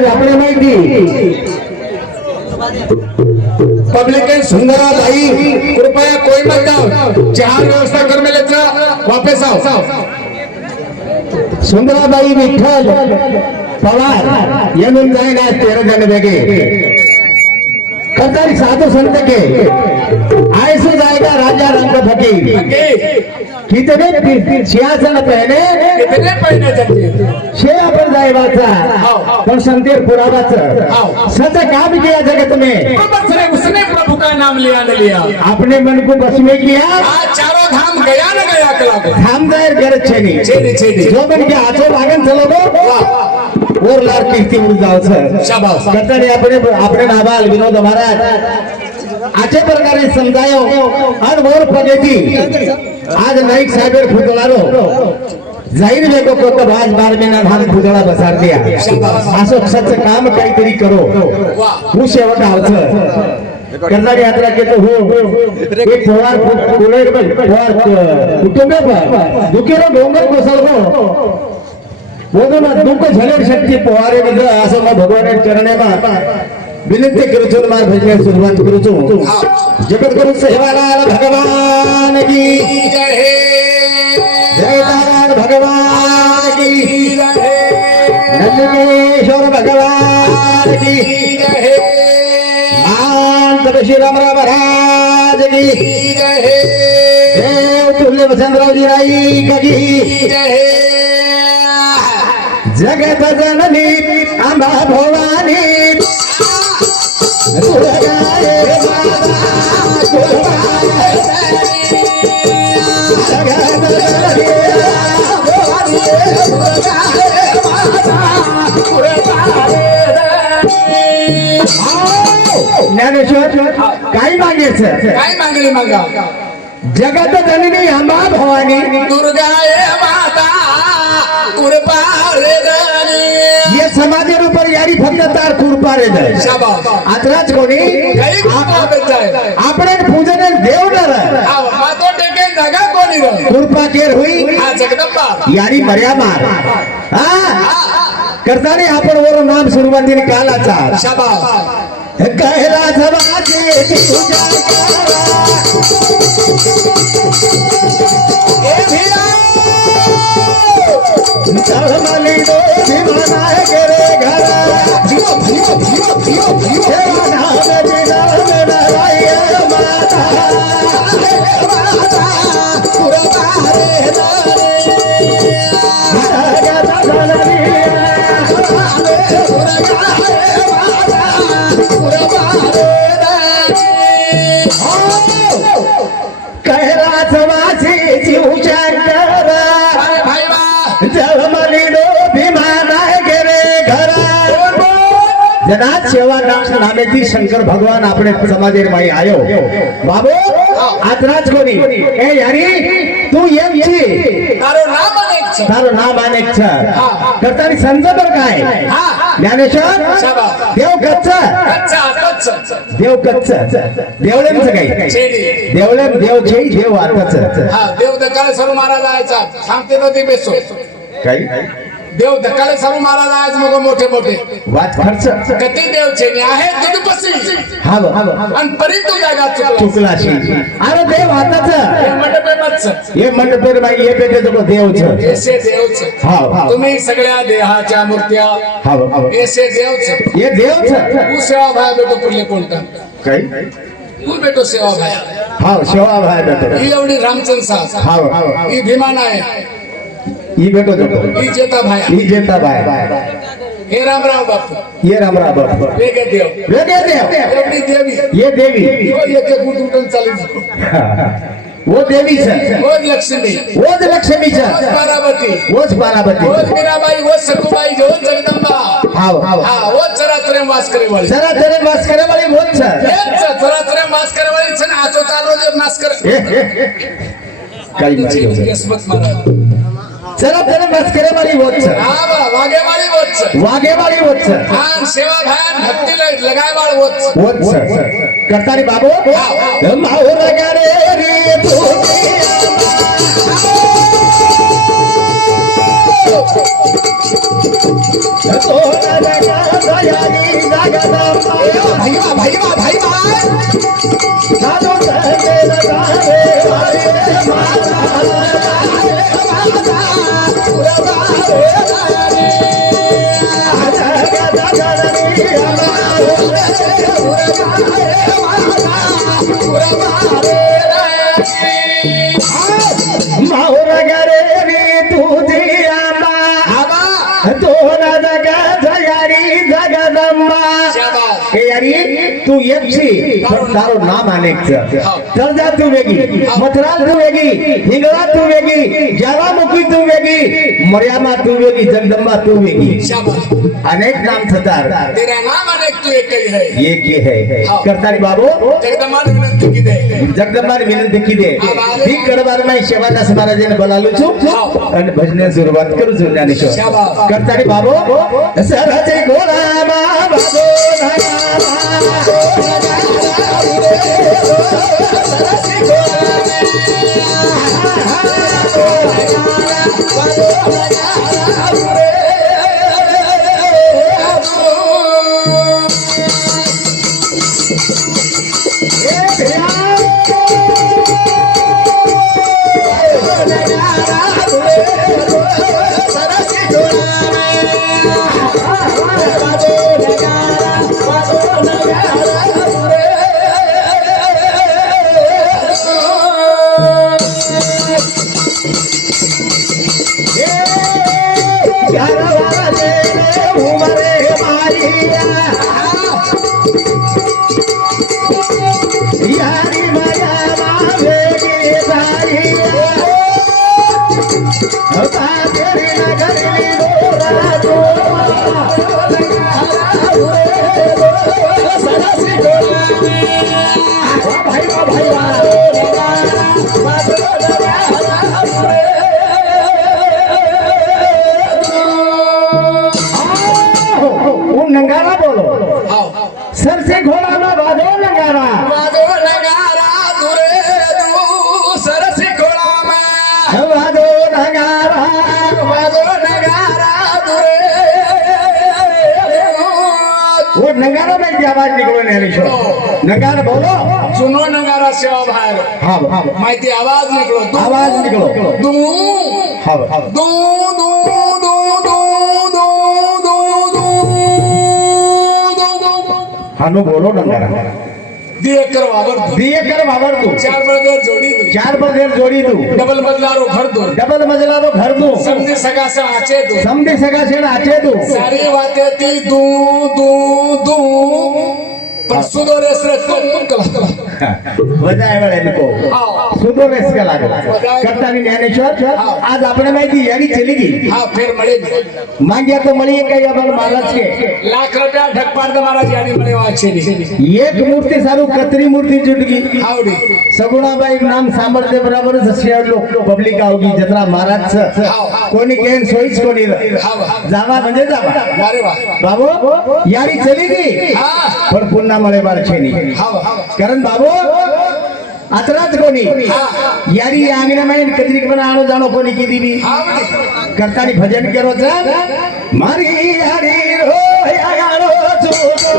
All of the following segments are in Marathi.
आज अपने माहिती पब्लिक सुंदरा भाई कृपया कोई मत जाओ चार व्यवस्था कर में लेकर वापस आओ सुंदराबाई विठ्ठल पवार ये मिल जाएगा 13 जन बेगे कतारी साधु संत के ऐसे जाएगा राजा रंग फकीर कितने सिंहासन पहने कितने पहने जाते शे आपण जायवाचा पण संतेर पुरावाचं सच काम किया जगत में बस रे उसने प्रभु का नाम लिया न लिया अपने मन को बस में किया आज चारों धाम गया न गया कला को धाम जायर गरज छेनी छेनी जो बन के आचो वागन चलो और लार कीर्ती उड़ जाओ सर शाबाश कतरे अपने नाबाल विनोद महाराज आचे प्रकारे समजायो और मोर पगेती आज नाईक साहेबर फुटलारो जाहीर लेको को तो आज 12 महीना धान फुटला बसार दिया असो सच काम काहीतरी करो હું शेवट આવછ करणारी यात्रा केतो हो एक पोवार कोळे पोवार कुटुंबे दुखेरो डोंगर कोसळगो बोधना दुःख झलेर शक्ती पोवारे विद असं मग भगवान चरणेमा विनंती करू છું मार भजने सुरुवात करू છું जगत गुरु सेवालाल भगवान की जय हे जय नारायण भगवान की जय हे नंदकेश्वर भगवान की जय हे मान श्री राम महाराज की जय हे देव तुल्य वसंतरावजी राई की जय हे जगत जननी अंबा भवानी दुर्गाए माता कुलवाए जगत जननी भवानी दुर्गाए माता कुलवाए ज्ञानेश्वर काय मागायचं काय मागणी मागा जगत जननी अंबा भवानी दुर्गाए माता कृपा रे ये समाजेर ऊपर यारी फक्त तार कृपा रे जाय शाबाश आतराज कोणी काही कृपा जाय આપણે પૂજન દેવ નર आ मातो टेके जागा कोणी रे कृपा केर होई आ जगदंबा यारी मर्या मार हा करताने आपण वर नाम सुरुवातीने कालाचा शाबाश कहला समाजे तुझ्या ए भिया धर्मली दो दीवाना करे घर नाम बिना नाराय माता कृपा रे कहला समाजे जीवच्या करा भाई वा जळमली दो भीमाना गेरे घरा जनात सेवा नामेची शंकर भगवान આપણે સમાજેર માં આયો બાબો આતરાજ કોની એ યારી તું એમ છે તારો નામ અનેક છે તારો નામ અનેક છે કરતાની સંજબર काय हा ज्ञानेश्वर शाबास देव कच्च अच्छा कच्च देव कच्च देवळेंचं काय छेडी देवळे देव छे देव आताच हा देव दकाळे सरू महाराज आयचा सांगते ना ते बेसो काय देव दकाळे सरू महाराज आज मग मोठे मोठे वाच खर्च कती देव छेनी आहे तुझपसी हाव आणि परी तू जागा चुकलाशी अरे देव आताच मंडपे मच हे मंडपेर बाई हे पेटे तो देव छ ऐसे देव छ हाव हाव तुम्ही सगळ्या देहाच्या मूर्त्या हाव हाव ऐसे देव छ हे देव छ तू सेवा भाया बेटो पुरले कोणता काय तू बेटो सेवा भाया हाव सेवा भाई बेटो ही एवढी रामचंद्र सा हाव हाव ही भीमान आहे ही बेटो तो ही जेता भाया ही जेता बाय हे रामराव बापू ये रामराव बापू वेगे देव वेगे देव एवढी देवी ये देवी हो एक एक उठून चालू वो देवी छ ओज लक्ष्मी ओज लक्ष्मी छ ओज पार्वती ओज पार्वती ओज मीराबाई ओज सखुबाई ओज जगदंबा हाव हाव हा ओज चराचरे वास करे वाली जरा तेरे वास करे वाली ओज छ हेच चराचरे वास करे वाली छन आचो चालो जे नाश कर काही माहिती किस्मत मारा जरा तेरे वास करे वाली ओज छ हा वागे वाली ओज वागे वाली ओज छ हा सेवा भाया भक्ति लगाय वाळ ओज ओज छ करतारी बाबू माहो लगारे रे तो जयारी जगदम्बा भाईवा भाईवा भाईवा साधु संते लगावे हरे माता तू एक छी पण तारो नाम अनेक छ तळजा तू वेगी मथुरा तू वेगी हिंगळा तू वेगी ज्वालामुखी तू वेगी मर्यादा तू वेगी जगदंबा तू वेगी अनेक नाम थतार तेरा नाम अनेक तू एक ही है एक ही है करतारी बाबू जगदंबा ने विनंती की दे जगदंबा ने विनंती की दे ही करबार में सेवादास महाराजने बोलावलं छु आणि भजने सुरुवात करू छु ज्ञानेश्वर करतारी बाबू सरजे गोरामा बाबू नंगारा बोलो सर से घोड़ा में बाजो नंगारा दुरे दू सर से घोड़ा में बाजो नंगारा दुरे वो नंगारा में क्या आवाज निकलो नहीं नंगारा बोलो सुनो नगारा सेवा बाहेर हाँ हाँ माहिती आवाज निकलो आवाज निकलो दू हाँ हाँ दू दू दू दू दू दू दू हानो बोलो नंगारा दिए कर वावर दिए कर बाबर तू चार बर्गर जोड़ी दू डबल बदलारो घर तो घर दो समझे सगा से आचे दू समझे सगा से आचे दो सारी बातें थी दू दू दू पर सुदोरेस बजाय वाले इनको सुदोरेस का लागो करता नहीं ज्ञानेश्वर आज अपने माहिती यारी चली गई हाँ फिर मळेगी मांग्या तो मळी काही आपण महाराज के लाख रुपया ढकपार द महाराज यारी मळे वाचेली एक मूर्ति सारू कतरी मूर्ति जुट गई आवडी सगुणाबाई नाम सामर्थ्य बराबर शेअर लोक पब्लिक आवगी जत्रा महाराज कोणी केन सोयीच कोणी जावा म्हणजे जावा अरे वा बाबू यारी चली गई पण पुन्हा मळे बाळछेनी कारण बाबू आतराच कोणी यारी आंगणे में कतरी पण आलो जाणो कोणी की दीवी करतानी भजन करो जा मारी यारी रो या गाणो चुको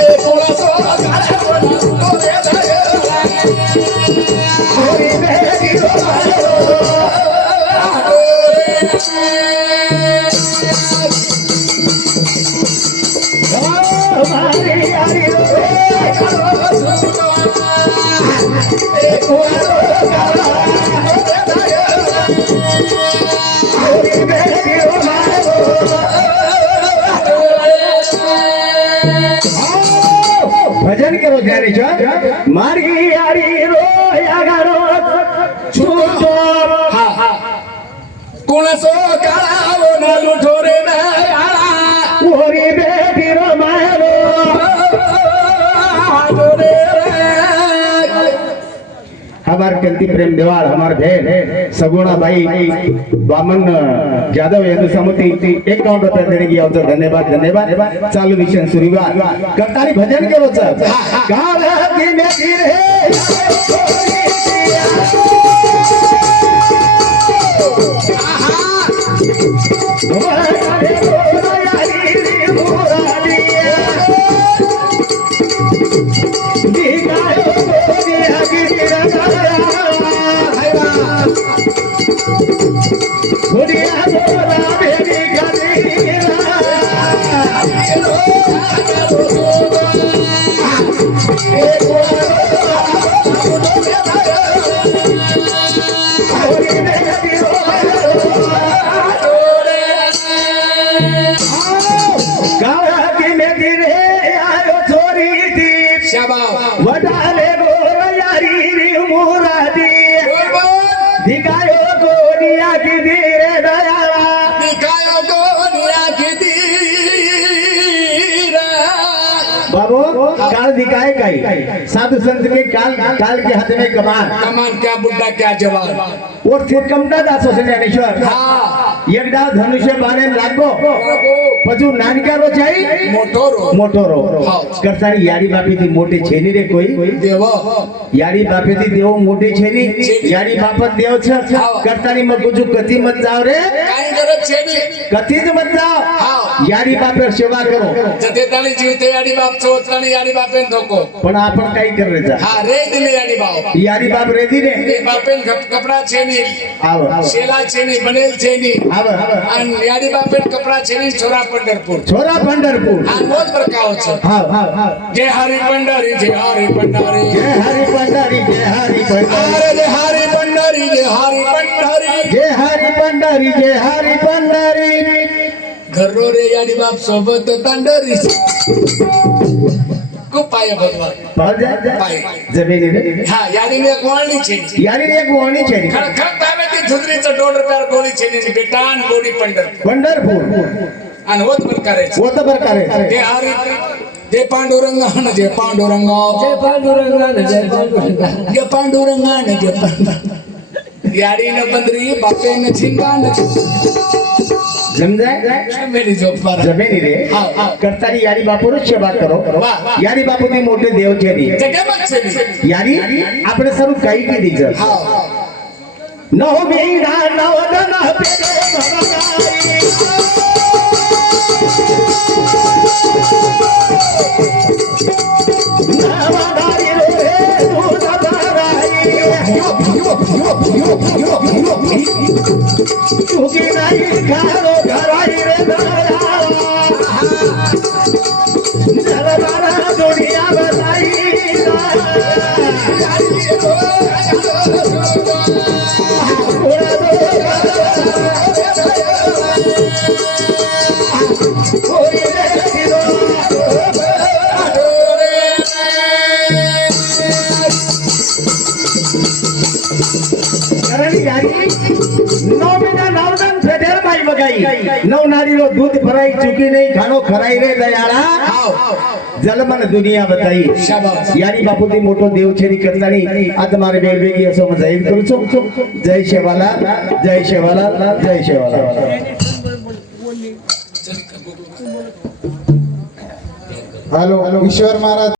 ए बोला सो गाले बोला रे होरी बेरी रो मारी यारी रो भजन करो ज्ञानेश्वर मारी यारी रो या गारो छूटो कोणासो काळावो ना लुठो रे नयाळा ओरी बेटी रो मायरो रे हमार कंती प्रेम देवाळ हमार बहन सगुणा भाई वामन यादव यांनी समिति 51 रुपया देने की आवतो धन्यवाद चालू विषय सुरुवा करतानी भजन केलो छ गाव दिने गिरे आहा काल दिखाए काई साधु संत के काल काल के हाथ में कमान क्या बुड्ढा क्या जवान और सिरकमटा दासो से ज्ञानेश्वर हाँ एकदा धनुष्य बाणे लागो पजू नानकारो जाई मोटो रो करतानी यारी बापी थी मोटे छेनी रे कोई देव यारी बापी थी देव मोटे छेनी यारी बापत देव छ करतानी मग कुछ कती मत जाओ रे काय करत छेनी कती ज मत जाओ यारी बापे सेवा करो जते ताणी जीवते याडी बाप छो ताणी याडी बापेन धोको पण आपण काही कर रे हा रे दिले याडी बाप यारी बाप रेदी रे એ બાપેન કપડા છે ની આવ શેલા છે ની બનેલ છે ની આવ અને યાડી બાપેન કપડા છે ની છોરા પંઢરપુર આ મોજ પ્રકાવ છે હા જય હરિ પંઢરી જય હરિ પંઢરી જય હરિ પંઢરી જય હરિ પંઢરી અરે જય હરિ પંઢરી જય હરિ પંઢરી જય હરિ પંઢરી જય હરિ પંઢરી ઘરો રે યાડી બાપ સોબત તાંડરી કુપાય ભગવાન પાય જમીન રે હા યાડી ને કોણી છે यारी रे एक वाणी छे ખડખડ આવે તે ધુદરી તો ₹1.5 ગોળી છે ની બેટાન ગોળી पंढरपूर અને હોત પર કરે છે वो तो प्रकारे તે હારી જય પાંડુરંગા ને જય પાંડુરંગા જય પાંડુરંગા ને જય પાંડુરંગા જય પાંડુરંગા ને જય પાંડુરંગા યારી ને બંદરી બાપે ને ઝીંગા ને समझाय મેરી જોબ પર जमीन रे હા. करतानी यारी बापू रो सेवा करो वाह. यारी बापू नी मोठे देव छे नी જગમગ છે ની यारी આપણે સરું કઈ કીધી છે હા નો મીરા નો દન પેરે ભરાઈ નાવાડારી રે દૂધ ભરાઈ ચૂકી નહીં ખારો ઘરાઈ રે દયા જલવારા દુનિયા બતાઈ નવ નારીનો દૂધ ભરાઈ ચૂકી નહીં ખાનો ખરાઈ રે દયાળા જલમન દુનિયા બતાઈ શાબાશ. યારી બાપુથી મોટો દેવ છે ની કરતાની આ તમારે બે ભેગી હસો મજા એમ કરું છું જય શેવાલા જય શેવાલા જય શેવાલા હાલો ઈશ્વર મહારાજ